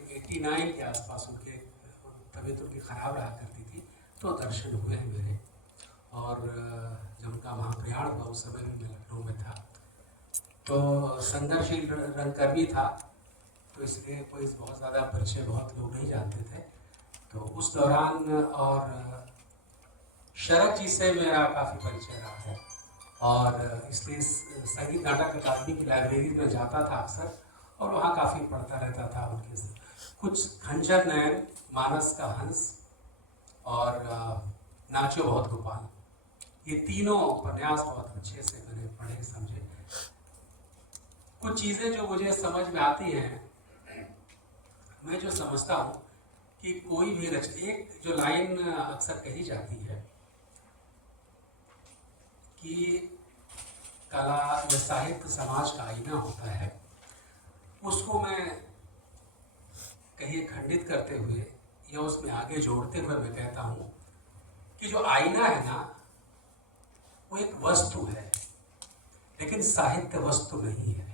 करीब 89 के आसपास उनके तबीयत उनकी ख़राब रहा करती थी, तो दर्शन हुए हैं मेरे। और जब उनका महाप्रयाण हुआ उस समय भी मैं लखनऊ में था, तो संघर्षशील रंगकर्मी था, तो इसलिए कोई बहुत ज़्यादा परिचय बहुत लोग नहीं जानते थे। तो उस दौरान और शरद जी से मेरा काफ़ी परिचय रहा है, और इसलिए संगीत नाटक अकादमी की लाइब्रेरी में जाता था अक्सर, और वहाँ काफ़ी पढ़ता रहता था उनके से कुछ खंजर नयन, मानस का हंस और नाचो बहुत गोपाल, ये तीनों उपन्यास बहुत अच्छे से मैंने पढ़े समझे। कुछ चीज़ें जो मुझे समझ में आती हैं, मैं जो समझता हूँ कि कोई भी एक जो लाइन अक्सर कही जाती है कि कला या साहित्य समाज का आईना होता है, उसको मैं कहीं खंडित करते हुए या उसमें आगे जोड़ते हुए मैं कहता हूँ कि जो आईना है ना, वो एक वस्तु है, लेकिन साहित्य वस्तु नहीं है।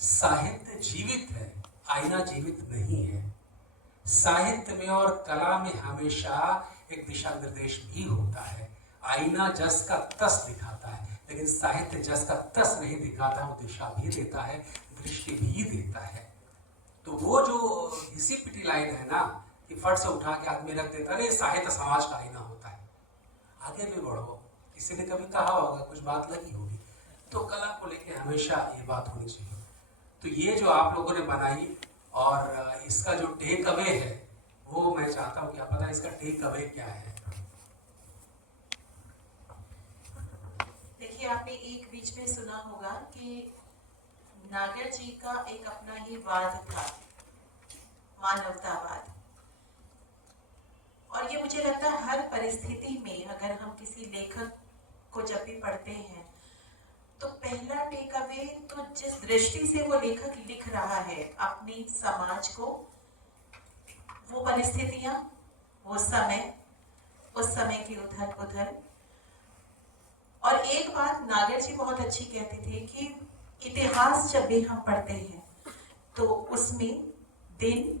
साहित्य जीवित है, आईना जीवित नहीं है। साहित्य में और कला में हमेशा एक दिशा निर्देश भी होता है। आईना जस का तस दिखाता है, लेकिन साहित्य जस का तस नहीं दिखाता, वो दिशा भी देता है, दृष्टि भी देता है। तो वो जो घिसी पिटी लाइन है ना, कि फट से उठा के आदमी रख देता है, साहित्य समाज का आईना होता है। आगे भी बढ़ो, किसी ने कभी कहा होगा, कुछ बात लगी होगी, तो कला को लेके हमेशा ये बात होनी चाहिए। तो ये जो आप लोगों ने बनाई और इसका जो टेक अवे है, वो मैं चाहता हूँ कि आप बताएं इसका टेक अवे क्या है। देखिए, आपने एक बीच में सुना होगा कि नागर जी का एक अपना ही वाद था, मानवतावाद। और ये मुझे लगता है हर परिस्थिति में अगर हम किसी लेखक को जब भी पढ़ते हैं, तो पहला टेक अवे तो जिस दृष्टि से वो लेखक लिख रहा है अपनी समाज को, वो परिस्थितियां, वो समय, उस समय की उधर पुधर। और एक बात नागर जी बहुत अच्छी कहते थे कि इतिहास जब भी हम पढ़ते हैं तो उसमें दिन,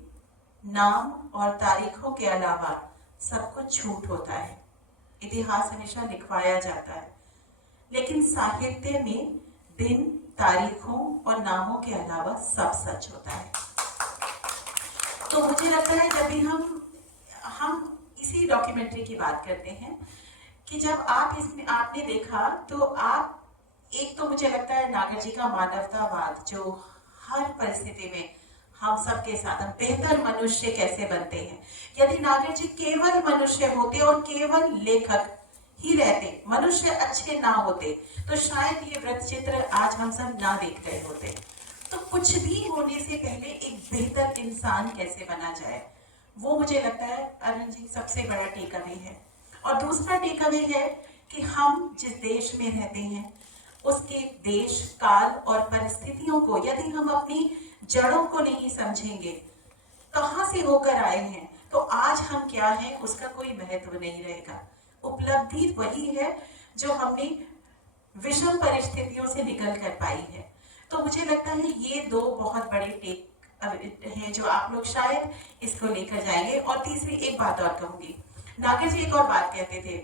नाम और तारीखों के अलावा सब कुछ झूठ होता है। इतिहास हमेशा लिखवाया जाता है, लेकिन साहित्य में दिन, तारीखों और नामों के अलावा सब सच होता है। तो मुझे लगता है जब भी हम इसी डॉक्यूमेंट्री की बात करते हैं कि जब आप इसमें आपने देखा, तो आप एक तो मुझे लगता है नागर जी का मानवतावाद, जो हर परिस्थिति में हम सबके साथ हम बेहतर मनुष्य कैसे बनते हैं। यदि नागर जी केवल मनुष्य होते और केवल लेखक ही रहते, मनुष्य अच्छे ना होते, तो शायद ये वृत्त चित्र आज हम सब ना देख रहे होते। तो कुछ भी होने से पहले एक बेहतर इंसान कैसे बना जाए, वो मुझे लगता है अरुण जी सबसे बड़ा टेक अवे है। और दूसरा टेक अवे है कि हम जिस देश में रहते हैं, उसके देश, काल और परिस्थितियों को यदि हम अपनी जड़ों को नहीं समझेंगे, कहाँ से होकर आए हैं, तो आज हम क्या हैं उसका कोई महत्व नहीं रहेगा। उपलब्धि वही है जो हमने विषम परिस्थितियों से निकल कर पाई है। तो मुझे लगता है ये दो बहुत बड़े टेक हैं जो आप लोग शायद इसको लेकर जाएंगे। और तीसरी एक बात और कहूंगी, नागर जी एक और बात कहते थे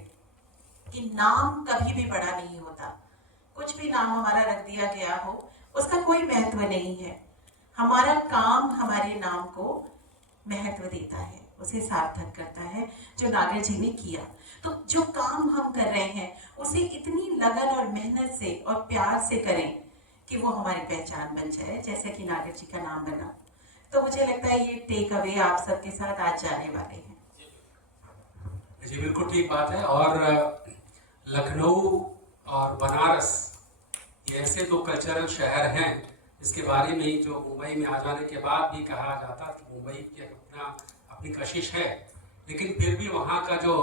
कि नाम कभी भी बड़ा नहीं होता। कुछ भी नाम हमारा रख दिया गया हो, उसका कोई महत्व नहीं है। हमारा काम हमारे नाम को महत्व देता है, उसे सार्थक करता है, जो नागर जी ने किया। तो जो काम हम कर रहे हैं उसे इतनी लगन और मेहनत से और प्यार से करें कि वो हमारी पहचान बन जाए, जैसे कि नागर जी का नाम बना। तो मुझे लगता है ये टेक अवे आप सबके साथ आज जाने वाले हैं। जी बिल्कुल ठीक बात है। और लखनऊ और बनारस ये ऐसे दो कल्चरल शहर हैं जिसके बारे में ही जो मुंबई में आ जाने के बाद भी कहा जाता कि मुंबई की अपनी कशिश है, लेकिन फिर भी वहाँ का जो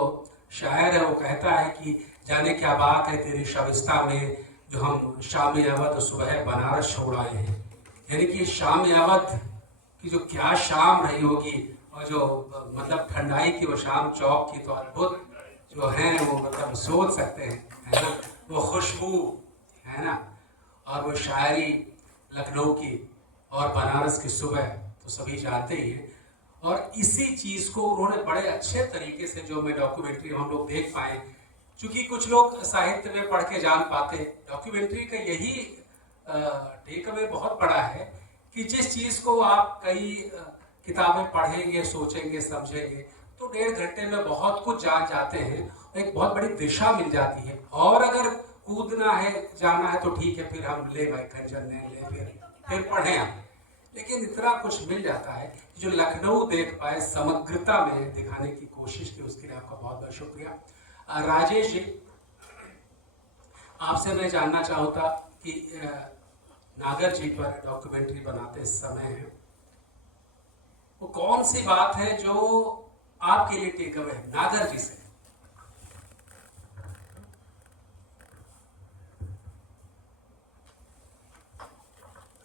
शायर है वो कहता है कि जाने क्या बात है तेरी शविस्ता में, जो हम शाम अवध सुबह बनारस छोड़ आए हैं। यानी कि शाम अवध की जो क्या शाम रही होगी, और जो मतलब ठंडाई की वो शाम चौक की, तो अद्भुत जो है वो मतलब सोच सकते हैं, है ना, वो खुशबू, है ना, और वो शायरी लखनऊ की और बनारस की सुबह। तो सभी जानते ही हैं। और इसी चीज़ को उन्होंने बड़े अच्छे तरीके से, जो मैं डॉक्यूमेंट्री हम लोग देख पाए, क्योंकि कुछ लोग साहित्य में पढ़ के जान पाते, डॉक्यूमेंट्री का यही टेक अवे बहुत बड़ा है कि जिस चीज़ को आप कई किताबें पढ़ेंगे, सोचेंगे, समझेंगे, तो 1.5 घंटे में बहुत कुछ जान जाते हैं, एक बहुत बड़ी दिशा मिल जाती है। और अगर कूदना है, जाना है, तो ठीक है, फिर हम ले भाई खंजर ले ले, फिर पढ़ें हम। लेकिन इतना कुछ मिल जाता है कि जो लखनऊ देख पाए, समग्रता में दिखाने की कोशिश की, उसके लिए आपका बहुत बहुत शुक्रिया। राजेश जी, आपसे मैं जानना चाहूँगा कि नागर जी पर डॉक्यूमेंट्री बनाते समय वो कौन सी बात है जो आपके लिए टेक अवे है नागर जी से?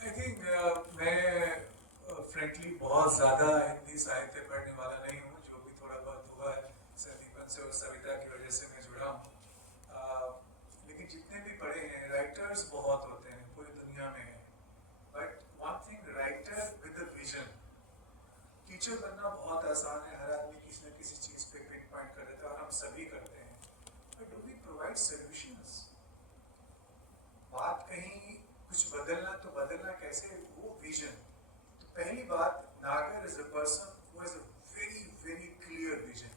आई थिंक मैं फ्रेंकली बहुत ज़्यादा हिंदी साहित्य पढ़ने वाला नहीं हूँ। जो भी थोड़ा बहुत हुआ है संदीपन से और सविता की वजह से मैं जुड़ा हूँ। लेकिन जितने भी पढ़े हैं, राइटर्स बहुत होते हैं पूरी दुनिया में है, but one thing, writer with a vision. Teacher बनना बहुत आसान है, हर आदमी किसी न किसी चीज़ पे पिन पॉइंट कर देता है और हम सभी करते हैं, but do we provide solutions? बात कहीं कुछ बदलना, तो बदलना कैसे, वो विजन। तो पहली बात, नागर is a person who has a very very clear vision.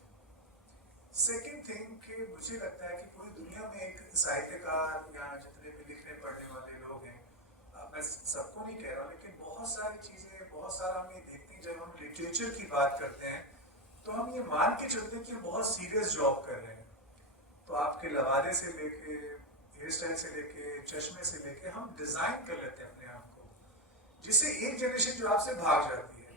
Second thing कि मुझे लगता है कि पूरी दुनिया में एक साहित्यकार या जितने भी लिखने पढ़ने वाले लोग हैं, मैं सबको नहीं कह रहा हूँ, लेकिन बहुत सारी चीज़ें, बहुत सारा हम ये देखते हैं, जब हम लिटरेचर की बात करते हैं तो हम ये मान के चलते हैं कि हम बहुत सीरियस जॉब कर रहे हैं। तो आपके लवादे से लेके, हेयर स्टाइल से लेके, चश्मे से लेके, हम डिजाइन कर लेते हैं अपने आप को, जिससे एक जनरेशन जो आपसे भाग जाती है।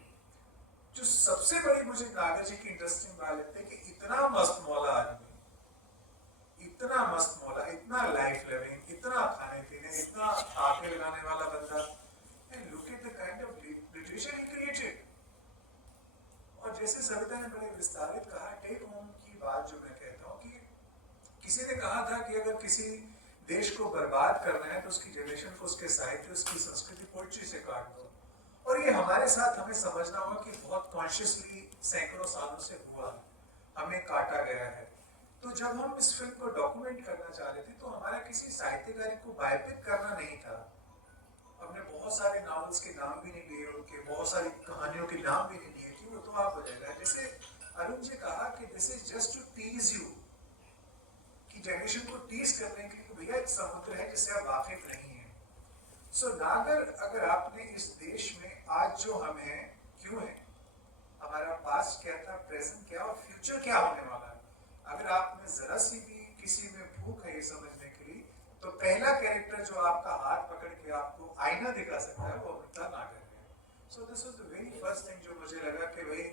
जो सबसे बड़ी मुझे नागर जी की इंटरेस्टिंग बात लगती है कि इतना मस्त मौला आदमी, इतना मस्त मौला, इतना लाइफ लिविंग, इतना खाने पीने, इतना आके लगाने वाला बंदा, and look at the kind of literature he created. और जैसे सविता ने बड़े विस्तारित कहा, टेक होम की बात जो मैं कहता हूँ कि किसी ने कहा था कि अगर किसी देश को बर्बाद करना है तो उसकी जनरेशन को उसके साहित्य, उसकी संस्कृति, पोइट्री से काट दो। और ये हमारे साथ हमें समझना होगा कि बहुत कॉन्शियसली सैकड़ों सालों से हुआ, हमें काटा गया है। तो जब हम इस फिल्म को डॉक्यूमेंट करना चाह रहे थे तो हमारा किसी साहित्यकारी को बायोपिक करना नहीं था। हमने बहुत सारे नॉवेल्स के नाम भी नहीं लिए, उनके बहुत सारी कहानियों के नाम भी नहीं लिए कि वो तो आप हो जाएगा। जैसे अरुण जी कहा कि this is just to tease you, कि जनरेशन को टीज करने के लिए भैया एक समुद्र है जिससे आप वाकिफ नहीं है। सो नागर, अगर आपने इस देश में आज जो हम हैं, क्यों हैं, हमारा पास्ट क्या था, प्रेजेंट क्या और फ्यूचर क्या होने वाला है, अगर आप में जरा सी भी किसी में भूख है ये समझने के लिए, तो पहला कैरेक्टर जो आपका हाथ पकड़ के आपको आईना दिखा सकता है वो अमृता नागर है। So this is the very first thing जो मुझे लगा कि भाई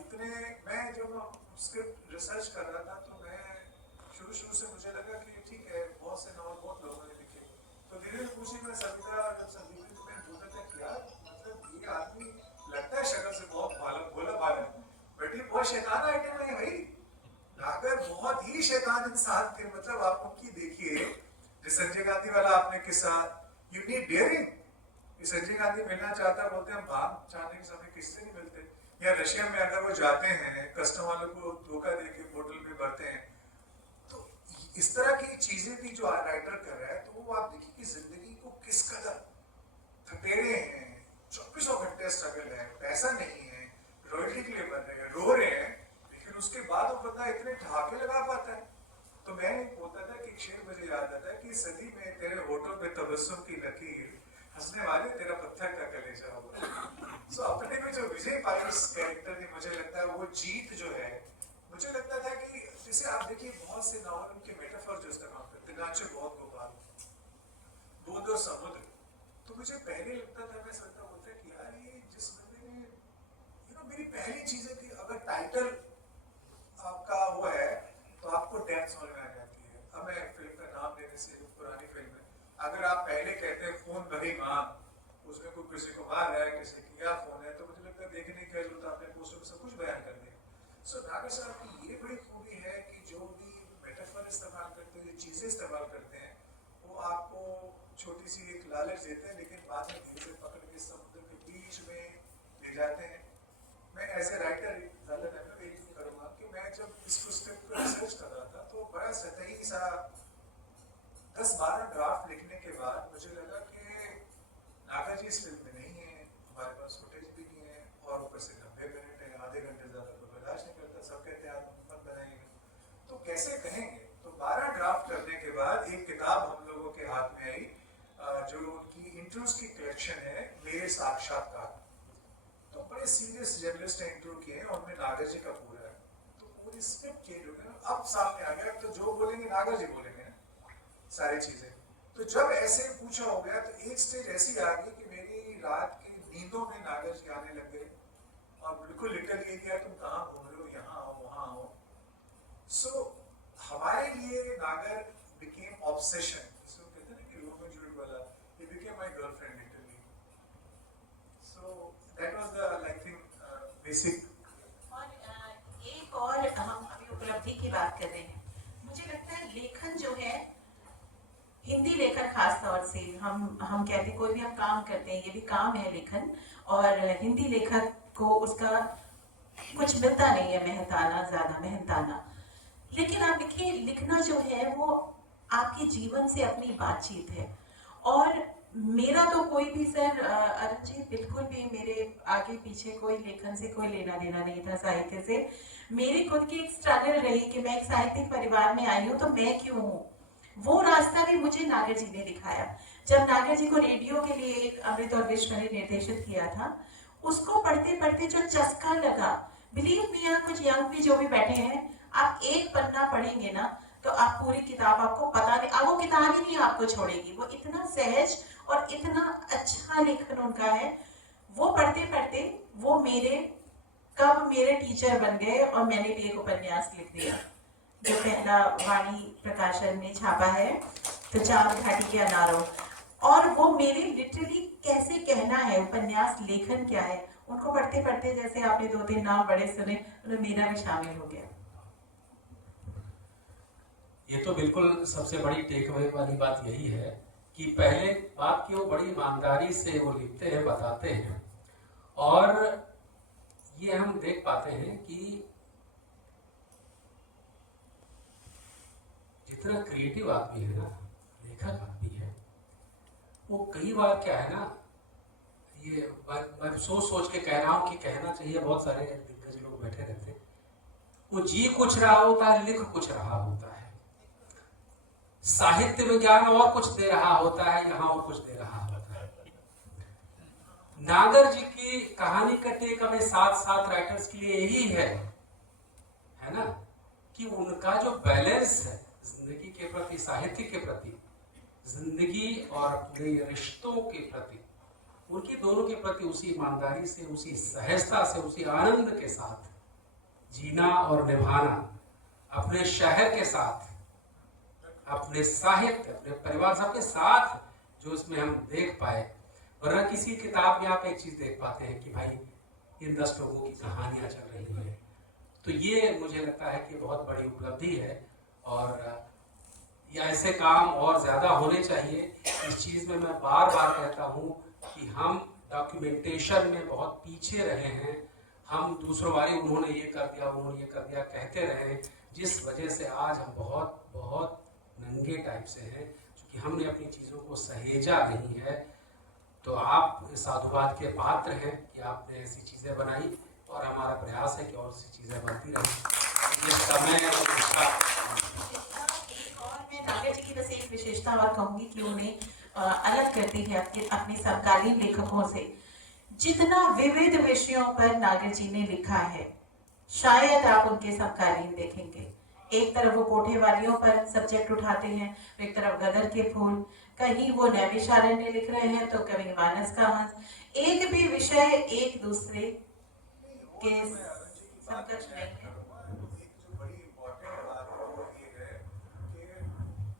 इतने, मैं जब स्क्रिप्ट रिसर्च कर रहा था तो मैं शुरू से मुझे लगा कि ठीक है, बहुत से नॉवल बहुत लोगों ने लिखे, तो धीरे धीरे पूछी मैं सविता, जब संदीप ने तुम्हें बोला था कि यार मतलब ये आदमी लगता है शक्ल से बहुत भोला भाला, बट ये बहुत शैतान आइटम है भाई। नागर बहुत ही शैतान इंसान थे। मतलब आप उनकी देखिए, जो संजय गांधी वाला आपने किस्सा, you need daring. Sanjay Gandhi मिलना चाहता, बोलते हम भाग चाहने के समय किससे नहीं मिलते। या रशिया में अगर वो जाते हैं, कस्टम वालों को धोखा देके बोतल में भरते हैं, तो इस तरह की चीजें भी जो राइटर कर रहा है, तो वो आप देखिए कि जिंदगी को किस कदर थपेड़े हैं, 24 घंटे स्ट्रगल है, पैसा नहीं है, रॉयल्टी के लिए बन रहे हैं, रो रहे हैं, लेकिन उसके बाद वो बंदा इतने ठहाके लगा पाता है। तो मैं बोलता था कि 6 बजे याद आता है कि सदी में तेरे होठों पे तबस्सुम की लकीर, हंसने वाले तेरा पत्थर का कलेजा होगा। सो अपने में जो विजय पाई इस कैरेक्टर ने, मुझे लगता है वो जीत जो है, मुझे लगता था कि जैसे आप देखिए बहुत से नावल के मेटाफर जो इस्तेमाल करते, नाचे बहुत गोपाल, बूंद और समुद्र, तो मुझे पहले लगता था, मैं सोचता होता कि यार ये जिस बंदे ने, मेरी पहली चीजें थी, अगर टाइटल आपका वो है तो आपको डेप्थ समझ में आ जाती है। अब मैं फिल्म का नाम लेने से, पुरानी फिल्म है, अगर आप पहले कहते हैं खून भरी मां, उसमें कोई किसी को मार रहा है, किसी की क्या खून है, तो मुझे लगता है देखने की जरूरत, आपने पोस्टर में सब कुछ बयान कर दिया। सो नागर साहब की ये बड़ी खूबी है कि जो भी मेटाफर इस्तेमाल करते हैं, चीजें इस्तेमाल करते हैं, वो आपको छोटी सी एक लालच देते हैं, लेकिन बाद में धीरे से पकड़ के समुद्र के बीच में जाते हैं। मैं एज ए राइटर ज़्यादा टाइम में एक करूँगा कि मैं जब इस पुस्तक को रिसर्च कर रहा था तो बड़ा सतही सा 10-12 ड्राफ्ट लिखने के बाद मुझे लगा कि नागा जी इस फिल्म में नहीं है, हमारे पास फुटेज भी नहीं है, और ऊपर से 90 मिनट है, आधे घंटे ज़्यादा कोई बर्दाश्त नहीं करता, सब कहते हैं आप मत बनाएंगे, तो कैसे कहेंगे। तो 12 ड्राफ्ट करने के बाद एक किताब हम लोगों के हाथ में आई, जो उनकी इंटरव्यूज की कलेक्शन है, मेरे साक्षात्कार। तो बड़े सीरियस जर्नलिस्ट ने इंटरव्यू किए हैं, उनमें नागर जी का पूरा है, तो पूरी स्क्रिप्ट चेंज हो गया। अब सामने आ गया, तो जो बोलेंगे नागर जी बोलेंगे सारी चीजें। तो जब ऐसे पूछा हो गया तो एक स्टेज ऐसी आ गई कि मेरी रात की नींदों में नागर जी आने लग गए, और बिल्कुल लिटल ये किया तुम कहाँ घूम रहे हो, यहाँ आओ वहाँ आओ। सो हमारे लिए नागर बिकेम ऑब्सेशन, जिसको कहते हैं ना कि रोमियो जूलियट वाला, he became my girlfriend literally. So that was the like thing basic. और एक और हम अभी उपलब्धि की बात कर रहे हैं, मुझे लगता है लेखन जो है, हिंदी लेखन खास तौर से हम कहते कोई भी हम काम करते हैं, ये भी काम है लेखन, और हिंदी लेखक को उसका कुछ मिलता नहीं है मेहनताना, ज्यादा मेहनताना। लेकिन आप देखिए, लिखना जो है वो आपके जीवन से अपनी बातचीत है। और मेरा तो कोई भी सर अरुण जी बिल्कुल भी मेरे आगे पीछे कोई लेखन से कोई लेना देना नहीं था, साहित्य से। मेरी खुद की एक स्ट्रगल रही कि मैं एक साहित्यिक परिवार में आई हूँ तो मैं क्यों हूँ। वो रास्ता भी मुझे नागर जी ने दिखाया। जब नागर जी को रेडियो के लिए एक अमृत और विश्व ने निर्देशित किया था, उसको पढ़ते पढ़ते जो चस्का लगा, बिलीव मी, यहाँ कुछ यंग भी जो भी बैठे हैं, आप एक पन्ना पढ़ेंगे ना तो आप पूरी किताब आपको पता नहीं, अब वो किताब ही नहीं आपको छोड़ेगी। वो इतना सहज और इतना अच्छा लेखन उनका है। वो पढ़ते पढ़ते वो कब मेरे टीचर बन गए, और मैंने भी एक उपन्यास लिख दिया जो पहला वाणी प्रकाशन में छापा है, तो चार घाटी के अनारों। और वो मेरे लिटरली कैसे कहना है उपन्यास लेखन क्या है, उनको पढ़ते पढ़ते जैसे आपने 2-3 नाम बड़े सुने, उनमें मेरा भी शामिल हो गया। ये तो बिल्कुल सबसे बड़ी टेक अवे वाली बात यही है कि पहले बात की वो बड़ी ईमानदारी से वो लिखते हैं, बताते हैं, और ये हम देख पाते हैं कि जितना क्रिएटिव आदमी है ना, लेखक आदमी है, वो कई बार क्या है ना, ये मैं सोच के कह रहा हूँ कि कहना चाहिए, बहुत सारे दिग्गज लोग बैठे रहते हैं, वो जी कुछ रहा होता है, लिख कुछ रहा होता है, साहित्य विज्ञान और कुछ दे रहा होता है, यहाँ और कुछ दे रहा होता है। नागर जी की कहानी का टेक अवे साथ राइटर्स के लिए यही है ना, कि उनका जो बैलेंस है जिंदगी के प्रति, साहित्य के प्रति, जिंदगी और अपने रिश्तों के प्रति, उनकी दोनों के प्रति उसी ईमानदारी से, उसी सहजता से, उसी आनंद के साथ जीना और निभाना, अपने शहर के साथ, अपने साहित्य, अपने परिवार सबके साथ, जो इसमें हम देख पाए। वरना किसी किताब में आप एक चीज देख पाते हैं कि भाई इन 10 लोगों की कहानियां चल रही हैं। तो ये मुझे लगता है कि बहुत बड़ी उपलब्धि है, और ये ऐसे काम और ज्यादा होने चाहिए। इस चीज में मैं बार बार कहता हूँ कि हम डॉक्यूमेंटेशन में बहुत पीछे रहे हैं, हम दूसरों वाले उन्होंने ये कर दिया, उन्होंने ये कर दिया कहते रहे, जिस वजह से आज हम बहुत बहुत नंगे टाइप से हैं, क्योंकि हमने अपनी चीज़ों को सहेजा नहीं है। तो आप साधुवाद के पात्र हैं कि आपने ऐसी चीज़ें बनाई, और हमारा प्रयास है कि और सी चीज़ें बनती रहें। ये समय और मैं नागर जी की बस एक विशेषता और कहूंगी कि उन्हें अलग करती है अपने समकालीन लेखकों से। जितना विविध विषयों पर नागर जी ने लिखा है, शायद आप उनके समकालीन देखेंगे। एक तरफ वो कोठे वालियों पर सब्जेक्ट उठाते हैं, तो एक तरफ गदर के फूल, कहीं वो नैमिषारण्य लिख रहे हैं तो कभी मानस का हंस। एक भी विषय एक दूसरे के समकक्ष नहीं है। एक जो बड़ी इम्पोर्टेंट बात है वो ये है कि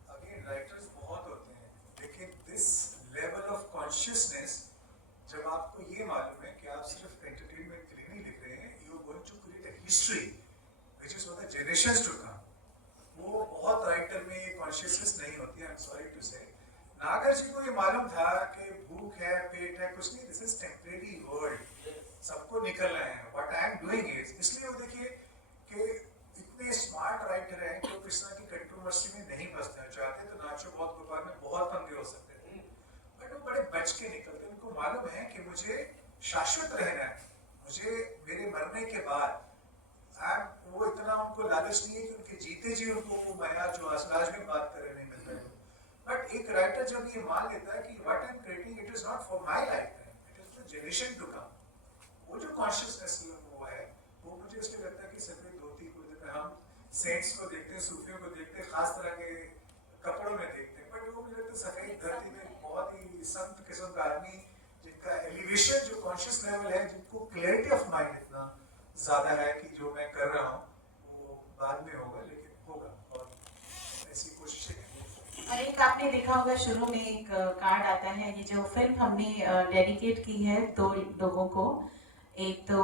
अगेन राइटर्स बहुत होते हैं, लेकिन दिस लेवल ऑफ कॉन्शियसनेस, जब आपको ये मालूम है कि आप सिर्फ एंटरटेनमेंट के लिए नहीं लिख रहे हैं, you are going to create a history which is for the generations to come, वो बहुत राइटर में ये कॉन्शियसनेस नहीं होती है। आई एम सॉरी टू से। नागर जी को ये मालूम था कि भूख है, पेट है, कुछ नहीं, दिस इज टेम्परेरी वर्ल्ड, सबको वो निकलना है. What I am doing is, इसलिए वो देखिए कि इतने स्मार्ट राइटर हैं कि वो किस तरह की कंट्रोवर्सी में नहीं फंसना चाहते. तो नाचो बहुत गोपाल में बहुत पंगे हो सकते थे, बट वो बड़े बच के निकलते. उनको मालूम है कि मुझे शाश्वत रहना है, मुझे मेरे मरने के बाद वो इतना उनको लालच नहीं है कि उनके जीते जी उनको वो माया जो आज में बात कर रहे नहीं मिल रहे. बट एक राइटर जब ये मान लेता है कि what I am creating it is not for my lifetime, it is the generation to come, वो जो कॉन्शियसनेस वो है, वो मुझे इसलिए लगता है कि सफेद धोती कुर्ते, हम सेंट्स को देखते हैं, सूफियों को देखते हैं, खास तरह के कपड़ों में देखते हैं, बट वो मुझे लगता है सफेद धरती में बहुत ही संत किस्म का आदमी जिनका एलिवेशन जो कॉन्शियस लेवल है, जिनको क्लैरिटी ऑफ माइंड इतना ज्यादा है कि जो मैं कर रहा हूँ वो बाद में होगा, लेकिन होगा, और ऐसी कोशिशें करेंगे. और एक आपने देखा होगा शुरू में एक कार्ड आता है, ये जो फिल्म हमने डेडिकेट की है दो लोगों को, एक तो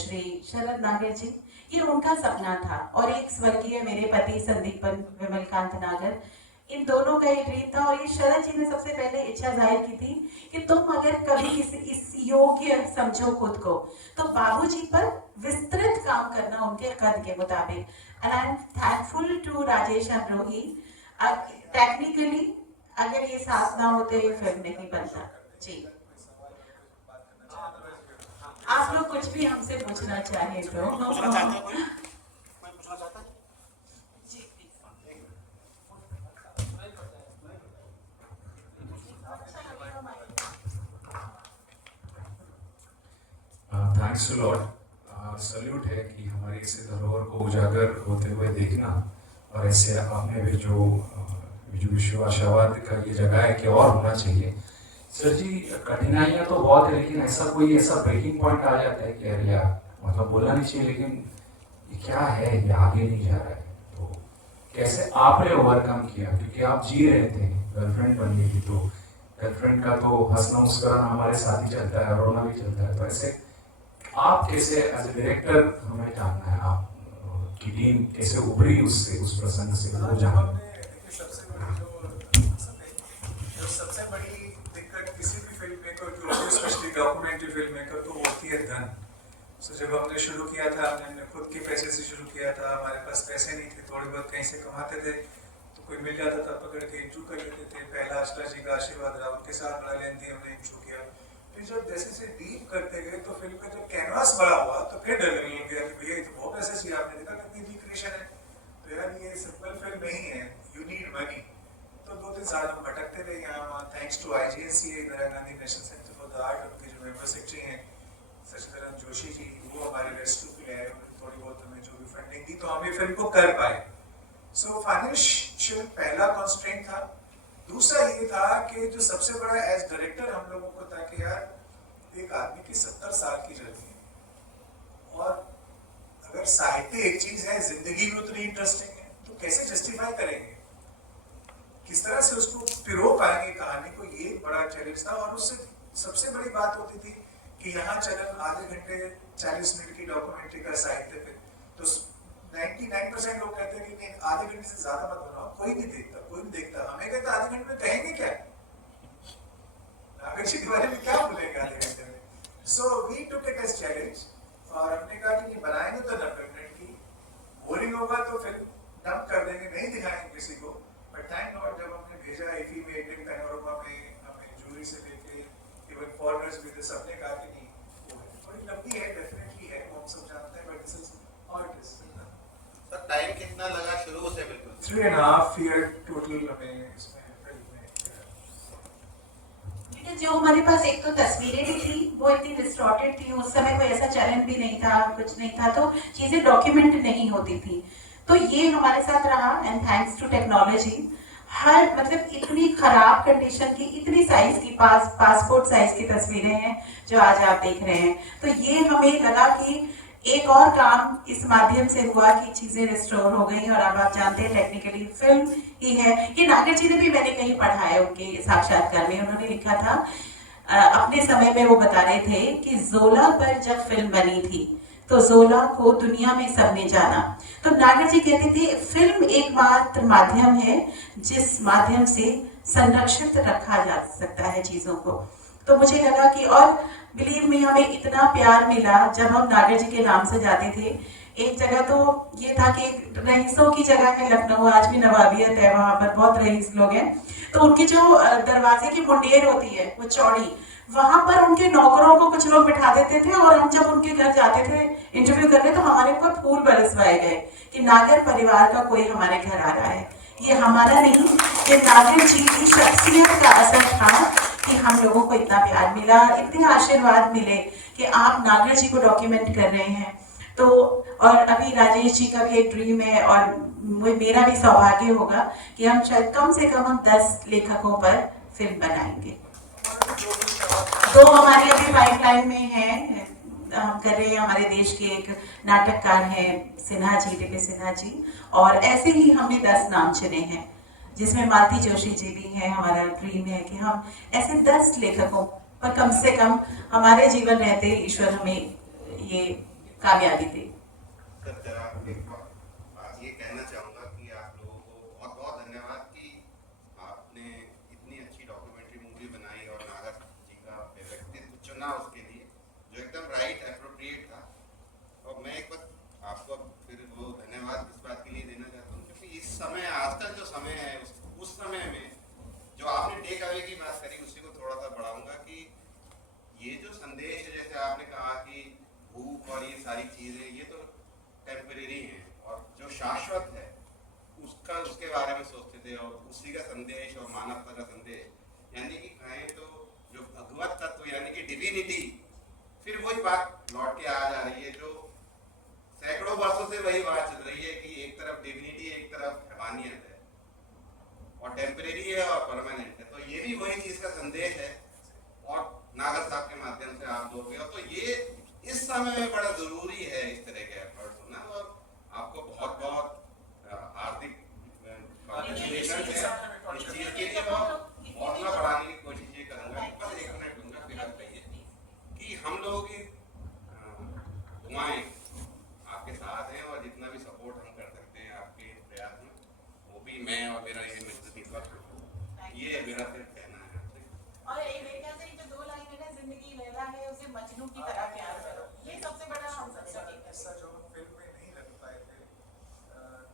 श्री शरद नागर जी, ये उनका सपना था, और एक स्वर्गीय मेरे पति संदीपन विमलकांत नागर, इन दोनों का ये ड्रीम था. और ये शरद जी ने सबसे पहले इच्छा जाहिर की थी कि तुम अगर कभी किसी इस योग्य समझो खुद को, तो बाबूजी पर विस्तृत काम करना उनके कद के मुताबिक. And I am thankful to Rajesh Amrohi. Technically अगर ये साथ ना होते ये फिल्म नहीं बनता. जी, आप लोग कुछ भी हमसे पूछना चाहे तो. Thanks to Lord. सल्यूट है कि हमारी इस धरोहर को उजागर होते हुए देखना, और ऐसे आपने भी जो विश्व आशावाद का ये जगह है कि और होना चाहिए. सर जी, कठिनाइयाँ तो बहुत है, लेकिन ऐसा ब्रेकिंग पॉइंट आ जाता है कि अरे यार, मतलब बोलना नहीं चाहिए, लेकिन ये क्या है, ये आगे नहीं जा रहा है. तो कैसे आपने ओवरकम किया, क्योंकि आप जी रहे थे, गर्लफ्रेंड बन गई थी, तो गर्लफ्रेंड का तो हंसना मुस्कुराना हमारे साथ ही चलता है, रोना भी चलता है. तो ऐसे आप कैसे एज ए डायरेक्टर, हमें जानना है आप की टीम कैसे उभरी उससे, उस प्रसंग से, वो जाना. सबसे बड़ी दिक्कत किसी भी फिल्म मेकर की होती है, स्पेशली डॉक्यूमेंट्री फिल्म मेकर, तो होती है धन. सो जब हमने शुरू किया था, हमने खुद के पैसे से शुरू किया था, हमारे पास पैसे नहीं थे, थोड़े बहुत कहीं से कमाते थे, तो कोई मिल जाता था पकड़ के इंटरव्यू कर लेते थे. पहला अष्टा जी का आशीर्वाद रहा, उनके साथ बड़ा लेन देन हमने इंटरव्यू किया. फिर जब जैसे से डीप करते गए तो फिल्म का जब कैनवास बड़ा हुआ तो फिर डर लगने लग गया कि भैया ये तो बहुत पैसे चाहिए. आपने देखा कितनी रिक्रिएशन है, तो यार ये सिंपल फिल्म नहीं है, यू नीड मनी. तो 2-3 साल हम भटकते रहे यहाँ. Thanks to IGNC, Indira Gandhi National Centre for the Art, उनके जो मेंबर सेक्रेटरी हैं सचिदानंद जोशी जी, वो हमारे रेस्क्यू के लिए आए, थोड़ी बहुत हमें जो भी फंडिंग दी, तो हम ये फिल्म को कर पाए. सो फाइनेंशियल पहला कॉन्स्ट्रेंट था. दूसरा ये था कि जो सबसे बड़ा एज डायरेक्टर हम लोगों को था कि यार एक आदमी की 70 साल की जर्नी है, और अगर साहित्य एक चीज है, जिंदगी भी उतनी इंटरेस्टिंग है, तो कैसे जस्टिफाई करेंगे, किस तरह से उसको पिरो पाएंगे कहानी को, ये एक बड़ा चैलेंज था. और उससे सबसे बड़ी बात होती थी कि यहाँ चलन आधे घंटे 40 मिनट की डॉक्यूमेंट्री का साहित्य पे, तो 99% लोग कहते हैं कि नहीं, आधे घंटे से ज्यादा मत बनाओ, कोई नहीं देखता. हमें कहता आधे घंटे में कहेंगे क्या, नागर जी के बारे में क्या बोलेंगे आधे घंटे में. So we took it as challenge, और हमने कहा कि नहीं, बनाएंगे तो 90 मिनट की, बोरिंग होगा तो फिर डंप कर देंगे, नहीं दिखाएंगे किसी को. बट थैंक गॉड जब हमने भेजा एफी में, इंडियन पैनोरमा में, हमें जूरी से लेके इवन फॉरेनर्स भी थे, सबने कहा कि नहीं, वो है थोड़ी लंबी है, डेफिनेटली है, वो हम सब जानते हैं, but this is how it is. Sir time कितना लगा शुरू से? बिल्कुल 3.5 ईयर टोटल हमें इसमें फिल्म में. जो हमारे पास एक तो तस्वीरें भी थी, वो इतनी डिस्टॉर्टेड थी, उस समय कोई ऐसा चैलेंज भी नहीं था, कुछ नहीं था, तो चीजें डॉक्यूमेंट नहीं होती थी. तो ये हमारे साथ रहा. एंड थैंक्स टू टेक्नोलॉजी, हर मतलब इतनी खराब कंडीशन की, इतनी साइज की पासपोर्ट साइज की तस्वीरें हैं जो आज आप देख रहे हैं. तो ये हमें लगा कि एक और काम इस माध्यम से हुआ कि चीजें रिस्टोर हो गई. और अब आप जानते हैं टेक्निकली फिल्म ही है. ये नागर जी ने भी, मैंने कहीं पढ़ा है उनके साक्षात्कार में, उन्होंने लिखा था अपने समय में, वो बता रहे थे कि जोला पर जब फिल्म बनी थी तो जोला को दुनिया में सबने जाना. तो नागर जी कहते थे फिल्म एकमात्र माध्यम है जिस माध्यम से संरक्षित रखा जा सकता है चीजों को. तो मुझे लगा कि, और बिलीव मी, हमें इतना प्यार मिला जब हम नागर जी के नाम से जाते थे। एक जगह तो ये था कि रईसों की जगह है लखनऊ, आज भी नवाबियत है वहां पर, बहुत रईस लोग हैं, तो उनकी जो दरवाजे की मुंडेर होती है वो चौड़ी, वहां पर उनके नौकरों को कुछ लोग बिठा देते थे, और हम जब उनके घर जाते थे इंटरव्यू करने तो हमारे ऊपर फूल बरसवाए गए कि नागर परिवार का कोई हमारे घर आ रहा है। ये हमारा नहीं, ये नागर जी की शख्सियत का असर था कि हम लोगों को इतना प्यार मिला, इतने आशीर्वाद मिले कि आप नागर जी को डॉक्यूमेंट कर रहे हैं। तो और अभी राजेश जी का भी एक ड्रीम है, और मेरा भी सौभाग्य होगा कि हम शायद कम से कम 10 लेखकों पर फिल्म बनाएंगे। दो हमारी अभी पाइपलाइन में है, हम कर रहे हैं। हमारे देश के एक नाटककार हैं सिन्हा जी, दिव्य सिन्हा जी, और ऐसे ही हमने 10 नाम चुने हैं, जिसमें मालती जोशी जी भी हैं। हमारा ड्रीम है कि हम ऐसे 10 लेखकों पर कम से कम हमारे जीवन रहते ईश्वर हमें ये कामयाबी दे। सर जरा एक बात ये कहना चाहूँगा कि आप लोगों को बहुत बहुत धन्यवाद कि आपने इतनी अच्छी डॉक्यूमेंट्री मूवी बनाई और नागर जी का व्यक्तित्व चुना उसके लिए, जो एकदम राइट एप्रोप्रिएट था। और मैं एक बार आपको फिर वो धन्यवाद इस बात के लिए देना चाहता हूँ क्योंकि इस समय, आज का जो समय है, उस समय में जो आपने टेक अवे की बात करी उसी को थोड़ा सा बढ़ाऊंगा कि ये जो संदेश है, जैसे आपने कहा कि भूख और ये सारी चीजें ये तो टेम्परेरी हैं, और जो शाश्वत है उसके बारे में सोचते थे, और उसी का संदेश और मानवता का संदेश, यानी कि कहें तो जो भगवत तत्व यानी कि डिविनिटी, फिर वही बात लौट के आ जा रही है जो सैकड़ों वर्षों से वही बात चल रही है कि एक तरफ डिविनिटी, एक तरफ हैवानियत है, और टेम्परेरी है और परमानेंट है। तो ये भी वही चीज का संदेश है, और नागर साहब के माध्यम से आप दोगे, तो ये इस समय में बड़ा जरूरी है इस तरह के एफर्ट्स होना, और आपको बहुत बहुत हार्दिक कांग्रेचुलेशन है इस चीज के लिए। और मैं बढ़ाने की कोशिश ये करूंगा, बस 1 मिनट दूंगा फिर आप कहिए कि हम लोगों की दुआएं आपके साथ हैं, और जितना भी सपोर्ट हम कर सकते हैं आपके प्रयास में, वो भी मैं और मेरा ये मित्र दीपक, ये मेरा सिर्फ कहना है आपसे। और एक मेरे ख्याल से जो 2 लाइन है ना, जिंदगी लैला है उसे मजनू की तरह प्यार करो, ये सबसे बड़ा हम सबसे ऐसा जो फिल्म में नहीं रख पाए थे,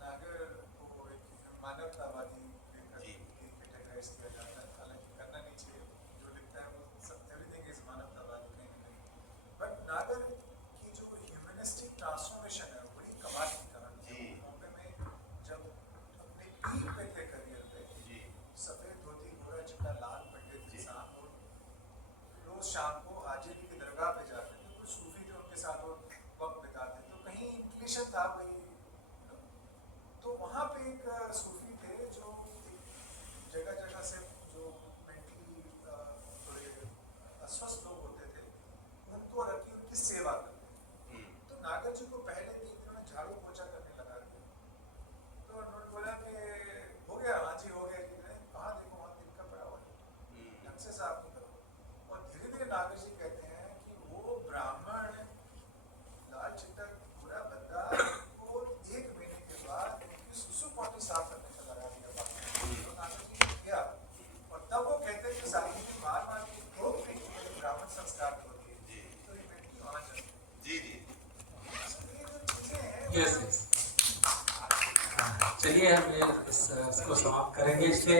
नागर को एक मानवतावादी कैटेगराइज किया जाता है, हालांकि करना नहीं चाहिए, जो लिखता है वो सब एवरीथिंग इज मानवतावादी कहीं ना कहीं, बट नागर की जो ह्यूमनिस्टिक ट्रांसफॉर्मेशन है बड़ी कमाल की कहानी है। बॉम्बे में जब अपने पीक पे थे करियर पे, सफेद धोती घोड़ा चिट्टा लाल पंडित के साथ, और रोज शाम को आजिली की दरगाह पे जाते थे, कुछ सूफी थे उनके साथ वो वक्त बिताते, तो कहीं इंक्लिशन था वही। तो वहाँ पे एक सूफी थे जो जगह जगह से जो मेंटली थोड़े अस्वस्थ लोग होते थे उनको रखी उनकी सेवा करते। तो नागर जी को पहले 3 दिनों में झाड़ू पोछा करने लगा दिया, तो उन्होंने बोला कि हो गया, हाँ जी हो गया जी, कहाँ देखो वहाँ तिनका पड़ा हुआ है, ढंग से साफ नहीं करो। और धीरे धीरे नागर जी कहते हैं कि वो ब्राह्मण लाल चिट्टा पूरा बंदा को 1 महीने के बाद उनकी सुसु पॉटी साफ करने का लगा दिया। तो नागर जी ने किया, और तब वो कहते हैं कि साली की मार मार के ठोक रही है, ब्राह्मण संस्कार में होती है, तो ये बेटी वहाँ जाती है। जी जी ये जो चीजें हैं यस, चलिए हम इसको समाप्त करेंगे इसके